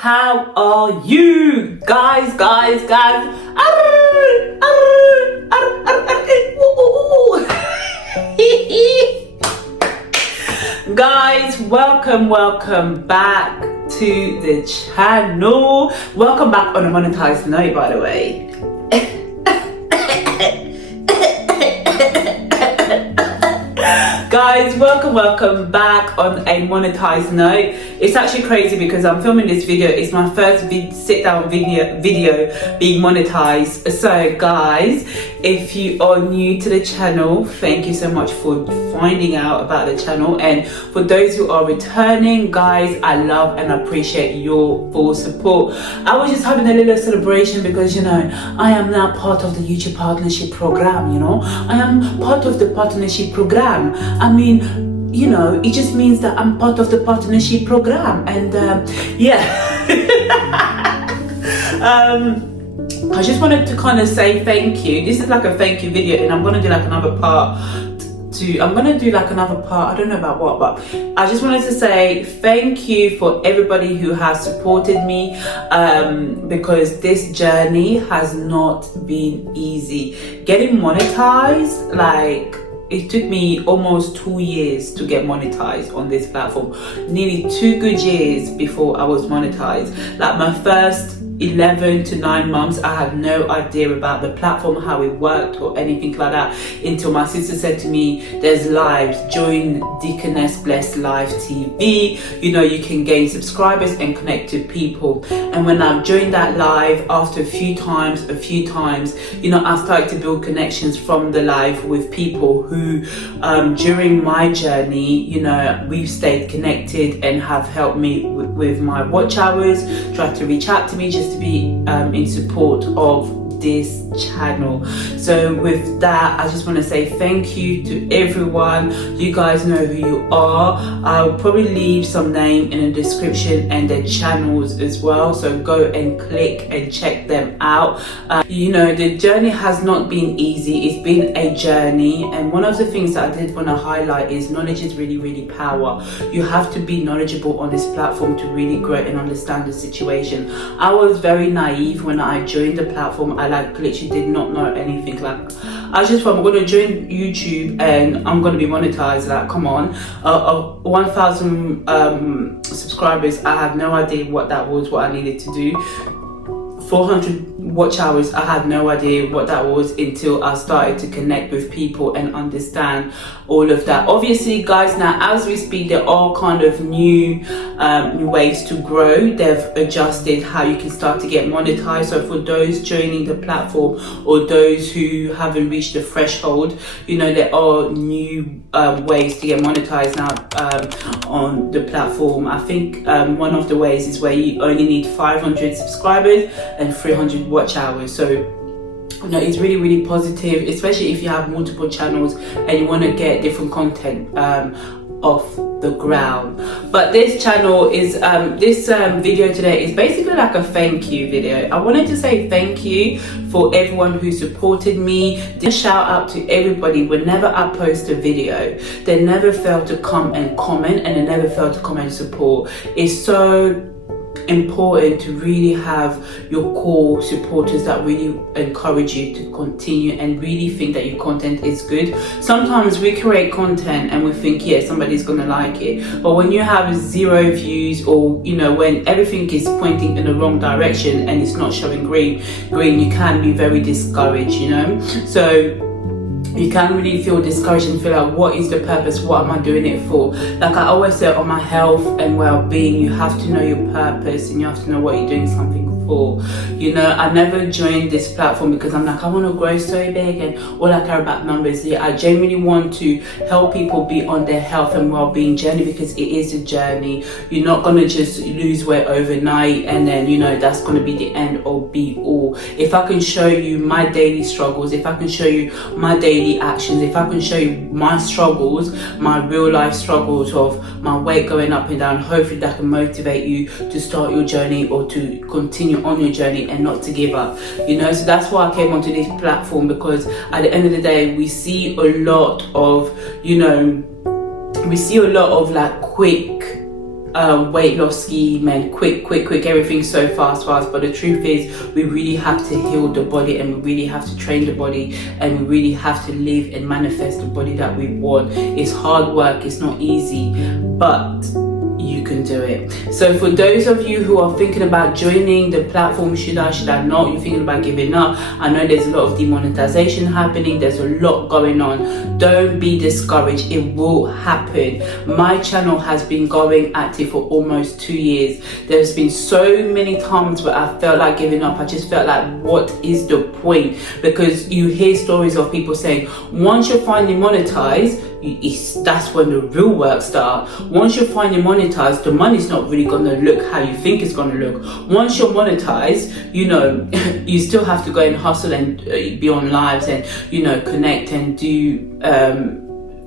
how are you guys? Guys, welcome back to the channel. Welcome back on a monetized note, by the way. Guys, welcome back on a monetized note. It's actually crazy because I'm filming this video. It's my first sit down video being monetized. So guys, if you are new to the channel, thank you so much for finding out about the channel, and for those who are returning, guys, I love and appreciate your full support. I was just having a little celebration because, you know, I am now part of the YouTube partnership program. You know, I am part of the partnership program. I mean, you know, it just means that I'm part of the partnership program, and yeah. I just wanted to kind of say thank you. This is like a thank you video, and I'm gonna do like another part. I don't know about what, but I just wanted to say thank you for everybody who has supported me, because this journey has not been easy. Getting monetized, like, it took me almost 2 years to get monetized on this platform. Nearly 2 good years before I was monetized. Like, my first 11 to 9 months, I had no idea about the platform, how it worked or anything like that, until my sister said to me, there's lives, join Deaconess Blessed Live TV. You know, you can gain subscribers and connect to people. And when I joined that live, after a few times, you know, I started to build connections from the live with people who during my journey, you know, we've stayed connected and have helped me with my watch hours, tried to reach out to me just to be in support of this channel. So with that, I just want to say thank you to everyone. You guys know who you are. I'll probably leave some name in the description and their channels as well, so go and click and check them out. You know, the journey has not been easy. It's been a journey, and one of the things that I did want to highlight is knowledge is really power. You have to be knowledgeable on this platform to really grow and understand the situation. I was very naive when I joined the platform. I literally did not know anything. Like, I just thought, I'm going to join YouTube and I'm going to be monetized. Like, come on, 1,000 subscribers, I had no idea what that was, what I needed to do. 400 watch hours, I had no idea what that was until I started to connect with people and understand all of that. Obviously, guys, now as we speak, there are kind of new ways to grow. They've adjusted how you can start to get monetized. So for those joining the platform or those who haven't reached the threshold, you know, there are new ways to get monetized now on the platform. I think one of the ways is where you only need 500 subscribers and 300 watch hours. So, you know, it's really positive, especially if you have multiple channels and you want to get different content off the ground. But this channel is this video today is basically like a thank you video. I wanted to say thank you for everyone who supported me. A shout out to everybody. Whenever I post a video, they never fail to come and comment, and they never fail to come and support. It's so important to really have your core supporters that really encourage you to continue and really think that your content is good. Sometimes we create content and we think, yeah, somebody's gonna like it, but when you have 0 views, or, you know, when everything is pointing in the wrong direction and it's not showing green, you can be very discouraged, you know. So you can really feel discouraged and feel like, what is the purpose? What am I doing it for? Like I always say, on my health and well-being, you have to know your purpose and you have to know what you're doing something for. You know, I never joined this platform because I'm like, I want to grow so big and all I care about numbers. Yeah, I genuinely want to help people be on their health and well-being journey, because it is a journey. You're not going to just lose weight overnight and then, you know, that's going to be the end or be all. If I can show you my daily struggles, if I can show you my daily actions, if I can show you my struggles, my real life struggles of my weight going up and down, hopefully that can motivate you to start your journey or to continue on your journey and not to give up, you know. So that's why I came onto this platform, because at the end of the day, we see a lot of, you know, we see a lot of like quick weight loss scheme and quick, everything so fast. But the truth is, we really have to heal the body, and we really have to train the body, and we really have to live and manifest the body that we want. It's hard work, it's not easy, but you can do it. So for those of you who are thinking about joining the platform, should I not, you're thinking about giving up, I know there's a lot of demonetization happening, there's a lot going on. Don't be discouraged, it will happen. My channel has been going active for almost 2 years. There's been so many times where I felt like giving up. I just felt like, what is the point? Because you hear stories of people saying, once you're finally monetized, that's when the real work starts. Once you're finally monetized, the money's not really going to look how you think it's going to look. Once you're monetized, you know, you still have to go and hustle and be on lives and, you know, connect and do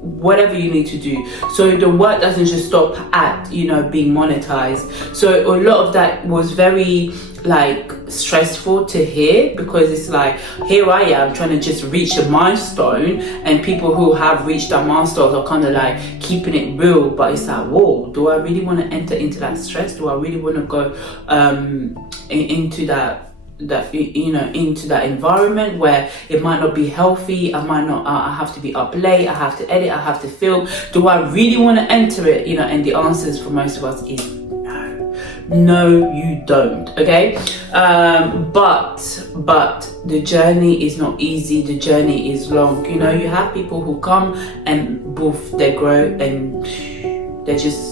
whatever you need to do. So the work doesn't just stop at, you know, being monetized. So a lot of that was very like stressful to hear, because it's like, here I am trying to just reach a milestone, and people who have reached that milestone are kind of like keeping it real, but it's like, whoa, do I really want to enter into that stress? Do I really want to go into that you know, into that environment where it might not be healthy? I might not, I have to be up late, I have to edit, I have to film. Do I really want to enter it? You know, and the answers for most of us is no, you don't. Okay, but the journey is not easy, the journey is long. You know, you have people who come and boof, they grow and they just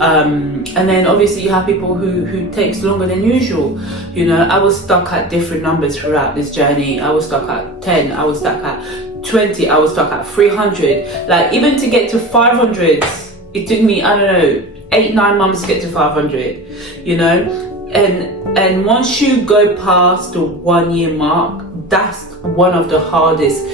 and then obviously you have people who takes longer than usual. You know, I was stuck at different numbers throughout this journey. I was stuck at 10, I was stuck at 20, I was stuck at 300. Like, even to get to 500, it took me, I don't know, 8-9 months to get to 500, you know. And once you go past the 1 year mark, that's one of the hardest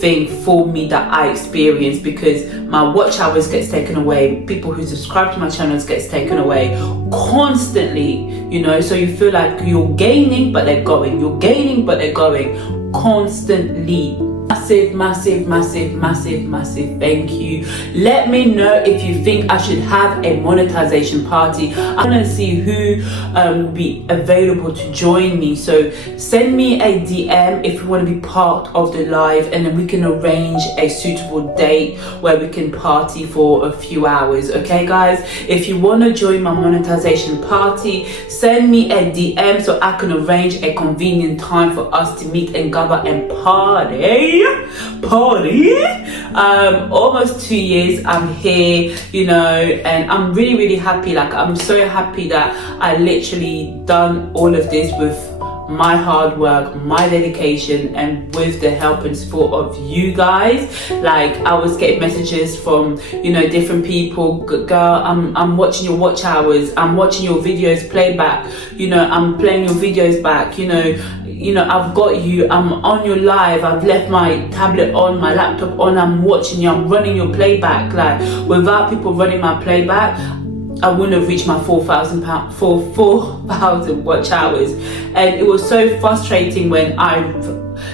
thing for me that I experienced, because my watch hours gets taken away, people who subscribe to my channels gets taken away constantly, you know. So you feel like you're gaining but they're going, you're gaining but they're going constantly. Massive thank you. Let me know if you think I should have a monetization party. I want to see who will be available to join me. So send me a DM if you want to be part of the live, and then we can arrange a suitable date where we can party for a few hours. Okay guys, if you want to join my monetization party, send me a DM so I can arrange a convenient time for us to meet and gather and party. Almost 2 years I'm here, you know, and I'm really happy. Like, I'm so happy that I literally done all of this with my hard work, my dedication, and with the help and support of you guys. Like, I was getting messages from, you know, different people. Girl, I'm watching your watch hours, I'm watching your videos playback, you know, I'm playing your videos back, you know, I've got you, I'm on your live, I've left my tablet on, my laptop on, I'm watching you, I'm running your playback. Like, without people running my playback, I wouldn't have reached my 4,000 watch hours. And it was so frustrating when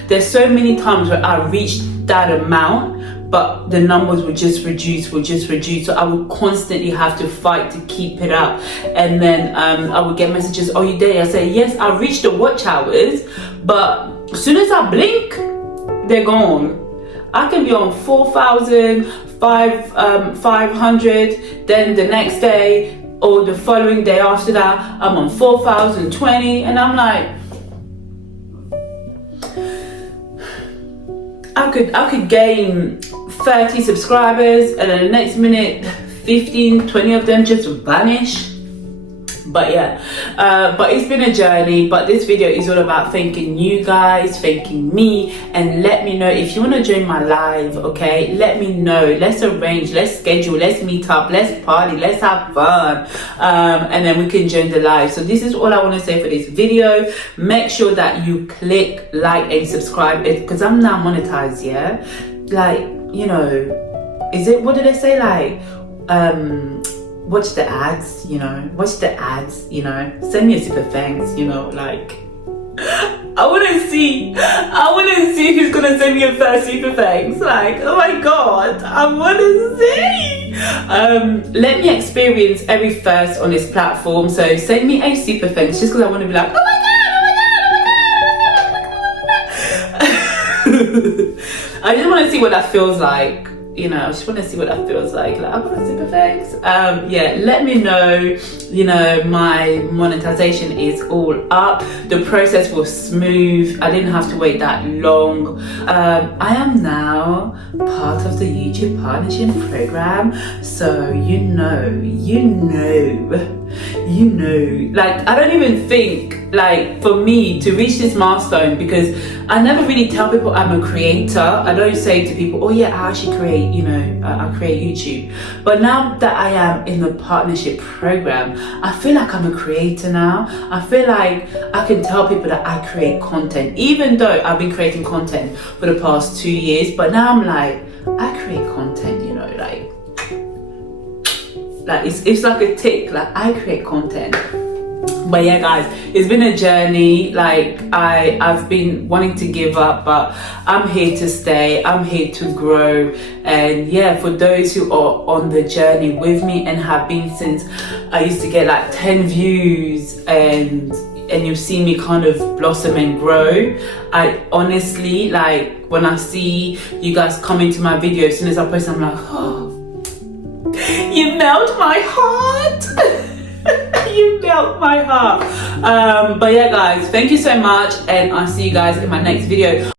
there's so many times where I reached that amount, but the numbers would just reduce. So I would constantly have to fight to keep it up. And then I would get messages, oh, you did? I say, yes, I reached the watch hours, but as soon as I blink, they're gone. I can be on 4,500, then the next day or the following day after that, I'm on 4,020, and I'm like, I could gain 30 subscribers, and then the next minute 15, 20 of them just vanish. But yeah, but it's been a journey. But this video is all about thanking you guys, thanking me, and let me know if you want to join my live. Okay, let me know, let's arrange, let's schedule, let's meet up, let's party, let's have fun, and then we can join the live. So this is all I want to say for this video. Make sure that you click like and subscribe, because I'm now monetized. Yeah, like, you know, is it, what did they say, like, watch the ads, you know, send me a super thanks, you know, like, I want to see who's gonna send me a first super thanks. Like, oh my god, I want to see. Let me experience every first on this platform. So send me a super thanks just because I want to be like, oh my god, oh my god, oh my god. I just want to see what that feels like. You know, I just want to see what that feels like. I got a super thanks. Yeah, let me know. You know, my monetization is all up. The process was smooth. I didn't have to wait that long. I am now part of the YouTube partnership program. So you know, like, I don't even think, like, for me to reach this milestone, because I never really tell people I'm a creator. I don't say to people, oh yeah, I actually create, you know, I create YouTube. But now that I am in the partnership program, I feel like I'm a creator now. I feel like I can tell people that I create content, even though I've been creating content for the past 2 years. But now I'm like, I create content, you know, like it's like a tick, like I create content. But yeah guys, it's been a journey. Like I've been wanting to give up, but I'm here to stay. I'm here to grow. And yeah, for those who are on the journey with me and have been since I used to get like 10 views, and you've seen me kind of blossom and grow. I honestly, like, when I see you guys come into my video, as soon as I post, I'm like, oh, you melt my heart. You melt my heart. But yeah guys, thank you so much, and I'll see you guys in my next video.